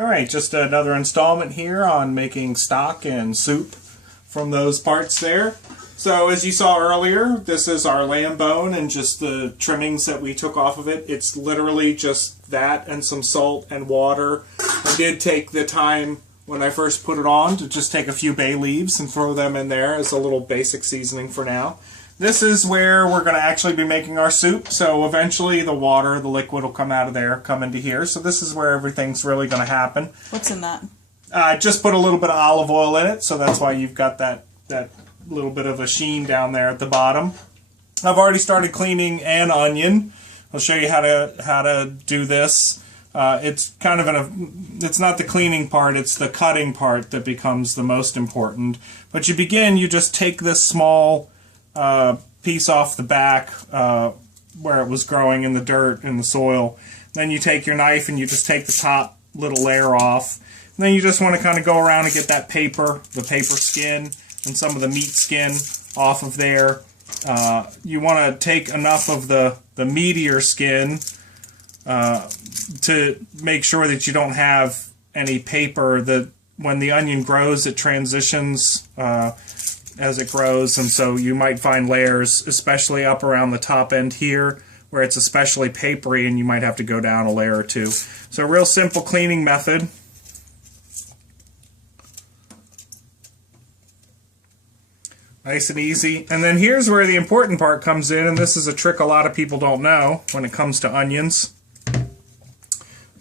Alright, just another installment here on making stock and soup from those parts there. So as you saw earlier, this is our lamb bone and just the trimmings that we took off of it. It's literally just that and some salt and water. I did take the time when I first put it on to just take a few bay leaves and throw them in there as a little basic seasoning for now. This is where we're going to actually be making our soup, so eventually the water, the liquid will come out of there, come into here. So this is where everything's really going to happen. What's in that? Just put a little bit of olive oil in it, so that's why you've got that little bit of a sheen down there at the bottom. I've already started cleaning an onion. I'll show you how to do this. It's kind of it's not the cleaning part, it's the cutting part that becomes the most important. But you just take this small piece off the back where it was growing in the dirt and the soil. Then you take your knife and you just take the top little layer off. And then you just want to kind of go around and get that the paper skin and some of the meat skin off of there. You want to take enough of the meatier skin to make sure that you don't have any paper. That when the onion grows, it transitions as it grows, and so you might find layers, especially up around the top end here, where it's especially papery, and you might have to go down a layer or two. So a real simple cleaning method. Nice and easy. And then here's where the important part comes in, and this is a trick a lot of people don't know when it comes to onions.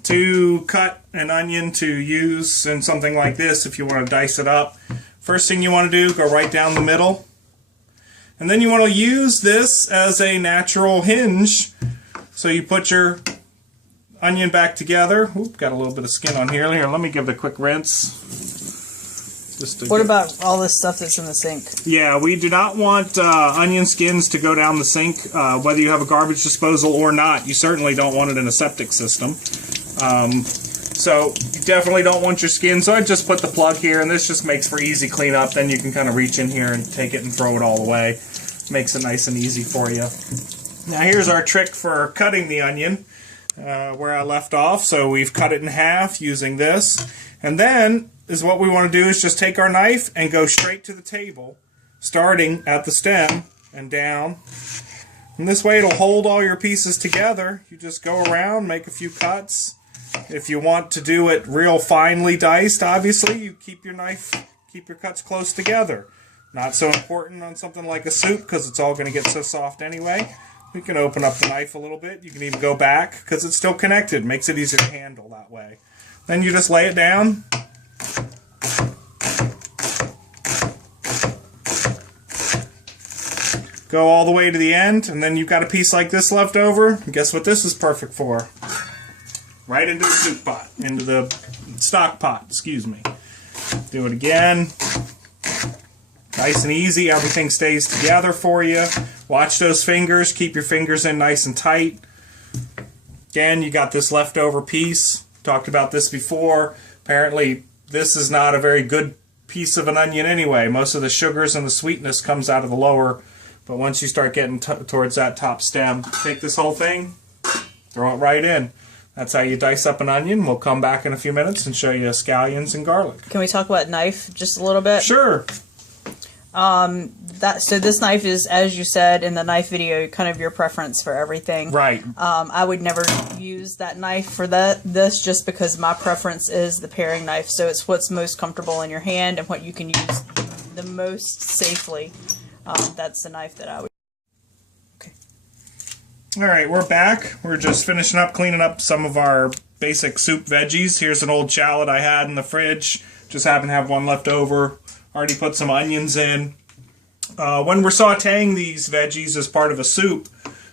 To cut an onion to use in something like this, if you want to dice it up, first thing you want to do, go right down the middle. And then you want to use this as a natural hinge. So you put your onion back together. Oop, got a little bit of skin on here. Here, let me give it a quick rinse. What about all this stuff that's in the sink? Yeah, we do not want onion skins to go down the sink, whether you have a garbage disposal or not. You certainly don't want it in a septic system. So you definitely don't want your skin. So I just put the plug here, and this just makes for easy cleanup. Then you can kind of reach in here and take it and throw it all away. Makes it nice and easy for you. Now here's our trick for cutting the onion, where I left off. So we've cut it in half using this. And then what we want to do is just take our knife and go straight to the table, starting at the stem and down. And this way it'll hold all your pieces together. You just go around, make a few cuts. If you want to do it real finely diced, obviously, you keep your cuts close together. Not so important on something like a soup because it's all going to get so soft anyway. You can open up the knife a little bit. You can even go back because it's still connected. Makes it easier to handle that way. Then you just lay it down. Go all the way to the end, and then you've got a piece like this left over. And guess what this is perfect for? Right into the soup pot, into the stock pot, excuse me. Do it again. Nice and easy, everything stays together for you. Watch those fingers, keep your fingers in nice and tight. Again, you got this leftover piece. Talked about this before. Apparently, this is not a very good piece of an onion anyway. Most of the sugars and the sweetness comes out of the lower, but once you start getting towards that top stem, take this whole thing, throw it right in. That's how you dice up an onion. We'll come back in a few minutes and show you scallions and garlic. Can we talk about knife just a little bit? Sure. So this knife is, as you said in the knife video, kind of your preference for everything. Right. I would never use that knife for this just because my preference is the paring knife. So it's what's most comfortable in your hand and what you can use the most safely. That's the knife that I would. Okay. Alright, we're back. We're just finishing up, cleaning up some of our basic soup veggies. Here's an old shallot I had in the fridge. Just happen to have one left over. Already put some onions in. When we're sauteing these veggies as part of a soup,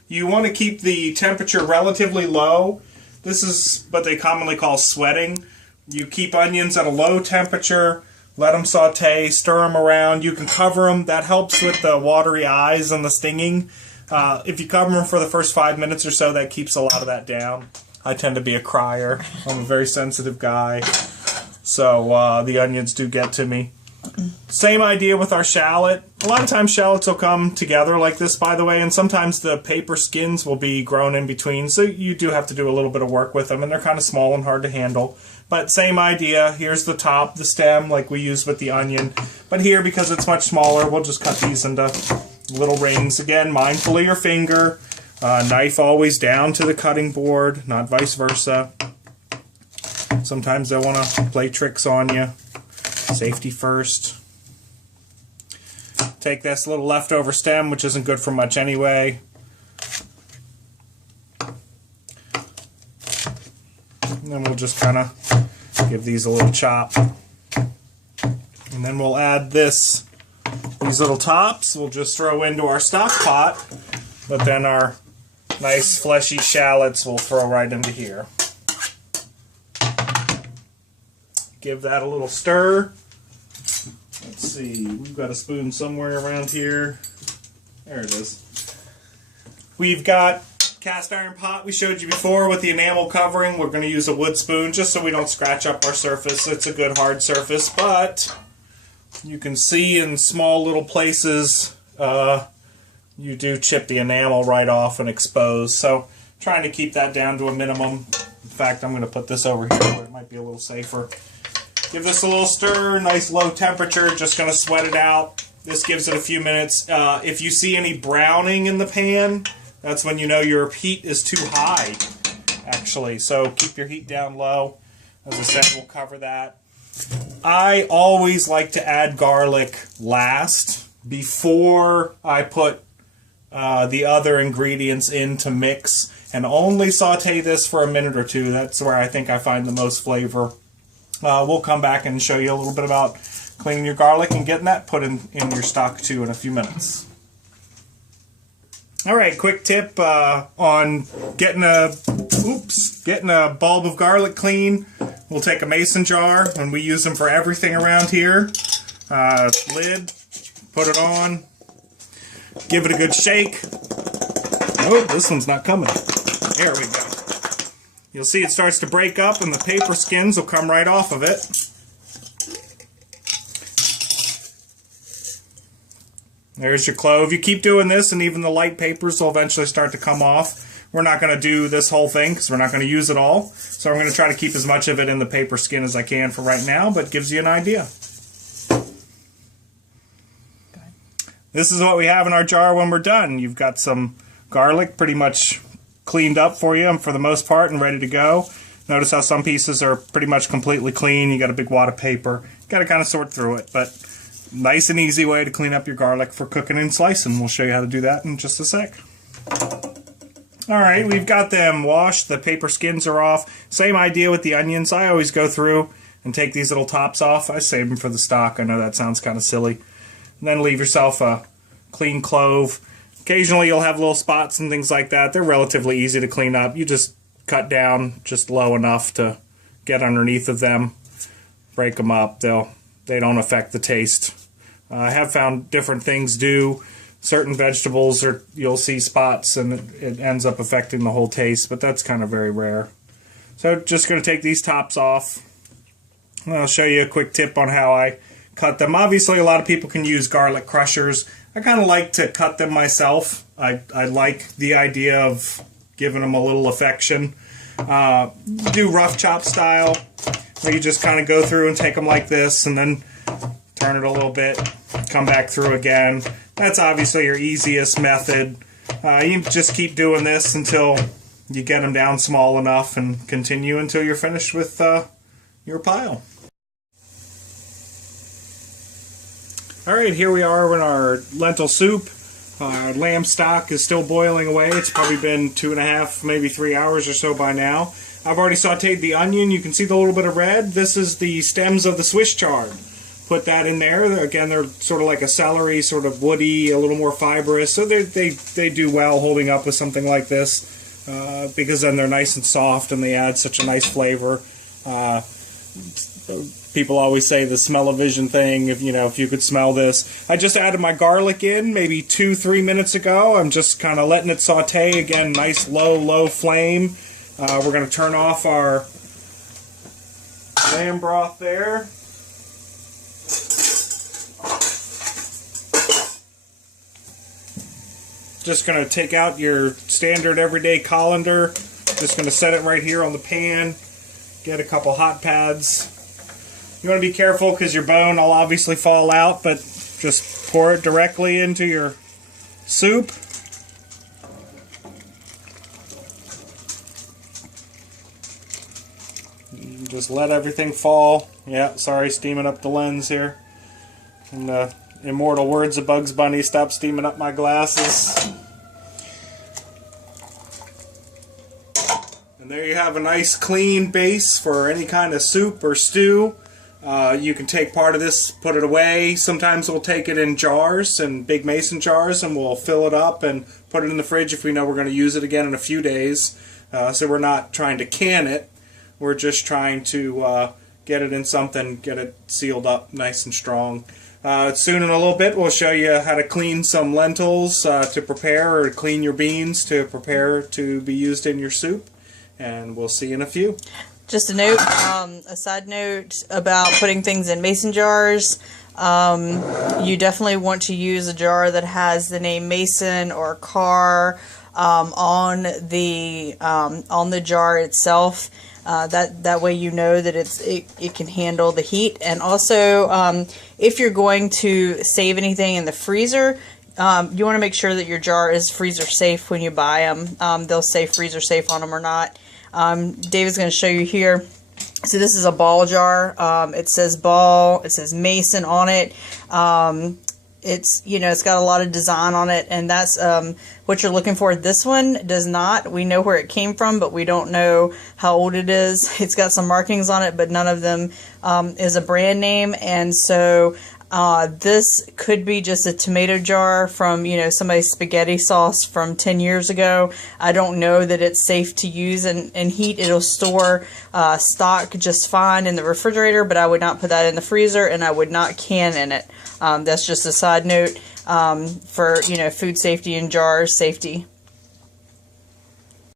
you want to keep the temperature relatively low. This is what they commonly call sweating. You keep onions at a low temperature, let them saute, stir them around. You can cover them. That helps with the watery eyes and the stinging. If you cover them for the first 5 minutes or so, that keeps a lot of that down. I tend to be a crier. I'm a very sensitive guy. So the onions do get to me. Same idea with our shallot. A lot of times shallots will come together like this, by the way, and sometimes the paper skins will be grown in between, so you do have to do a little bit of work with them, and they're kind of small and hard to handle. But same idea. Here's the top, the stem, like we used with the onion. But here, because it's much smaller, we'll just cut these into little rings. Again, mindful of your finger. Knife always down to the cutting board, not vice versa. Sometimes they'll want to play tricks on you. Safety first. Take this little leftover stem, which isn't good for much anyway. And then we'll just kind of give these a little chop. And then we'll add these little tops. We'll just throw into our stock pot. But then our nice fleshy shallots we'll throw right into here. Give that a little stir. Let's see, we've got a spoon somewhere around here. There it is. We've got cast iron pot we showed you before with the enamel covering. We're going to use a wood spoon just so we don't scratch up our surface. It's a good hard surface, but you can see in small little places you do chip the enamel right off and expose. So trying to keep that down to a minimum. In fact, I'm going to put this over here where it might be a little safer. Give this a little stir, nice low temperature, just going to sweat it out. This gives it a few minutes. If you see any browning in the pan, that's when you know your heat is too high, actually. So keep your heat down low. As I said, we'll cover that. I always like to add garlic last, before I put the other ingredients in to mix, and only saute this for a minute or two. That's where I think I find the most flavor. We'll come back and show you a little bit about cleaning your garlic and getting that put in your stock too in a few minutes. Alright, quick tip on getting a bulb of garlic clean. We'll take a mason jar, and we use them for everything around here. Lid, put it on, give it a good shake. Oh, this one's not coming. There we go. You'll see it starts to break up, and the paper skins will come right off of it. There's your clove. You keep doing this, and even the light papers will eventually start to come off. We're not going to do this whole thing because we're not going to use it all. So I'm going to try to keep as much of it in the paper skin as I can for right now, but it gives you an idea. This is what we have in our jar when we're done. You've got some garlic pretty much cleaned up for you for the most part and ready to go. Notice how some pieces are pretty much completely clean. You got a big wad of paper. You got to kind of sort through it, but nice and easy way to clean up your garlic for cooking and slicing. We'll show you how to do that in just a sec. Alright, we've got them washed. The paper skins are off. Same idea with the onions. I always go through and take these little tops off. I save them for the stock. I know that sounds kind of silly. And then leave yourself a clean clove. Occasionally you'll have little spots and things like that. They're relatively easy to clean up. You just cut down just low enough to get underneath of them. Break them up. They don't affect the taste. I have found different things do. Certain vegetables, or you'll see spots and it ends up affecting the whole taste, but that's kind of very rare. So just going to take these tops off. And I'll show you a quick tip on how I cut them. Obviously a lot of people can use garlic crushers. I kind of like to cut them myself. I like the idea of giving them a little affection. Do rough chop style, where you just kind of go through and take them like this and then turn it a little bit, come back through again. That's obviously your easiest method. You just keep doing this until you get them down small enough and continue until you're finished with your pile. Alright, here we are in our lentil soup. Our lamb stock is still boiling away. It's probably been 2.5, maybe 3 hours or so by now. I've already sauteed the onion. You can see the little bit of red. This is the stems of the Swiss chard. Put that in there. Again, they're sort of like a celery, sort of woody, a little more fibrous. So they do well holding up with something like this because then they're nice and soft and they add such a nice flavor. People always say the smell-o-vision thing, if you could smell this. I just added my garlic in maybe 2-3 minutes ago. I'm just kind of letting it saute. Again, nice low flame. We're going to turn off our lamb broth there. just going to take out your standard everyday colander. Just going to set it right here on the pan. Get a couple hot pads. You want to be careful because your bone will obviously fall out, but just pour it directly into your soup. Just let everything fall. Yeah, sorry, steaming up the lens here. In the immortal words of Bugs Bunny, stop steaming up my glasses. And there you have a nice clean base for any kind of soup or stew. You can take part of this, put it away. Sometimes we'll take it in jars, in big mason jars, and we'll fill it up and put it in the fridge if we know we're going to use it again in a few days. So we're not trying to can it. We're just trying to get it in something, get it sealed up nice and strong. Soon in a little bit we'll show you how to clean some lentils to prepare, or clean your beans to prepare to be used in your soup. And we'll see you in a few. Just a note, a side note about putting things in mason jars. You definitely want to use a jar that has the name Mason or Carr on the jar itself. That way you know that it can handle the heat. And also, if you're going to save anything in the freezer, you want to make sure that your jar is freezer safe when you buy them. They'll say freezer safe on them or not. David's going to show you here. So this is a ball jar. It says ball. It says Mason on it. It's, you know, it's got a lot of design on it, and that's what you're looking for. This one does not. We know where it came from, but we don't know how old it is. It's got some markings on it, but none of them is a brand name, and so this could be just a tomato jar from, you know, somebody's spaghetti sauce from 10 years ago. I don't know that it's safe to use and heat. It'll store stock just fine in the refrigerator, but I would not put that in the freezer, and I would not can in it. That's just a side note for, you know, food safety and jar safety.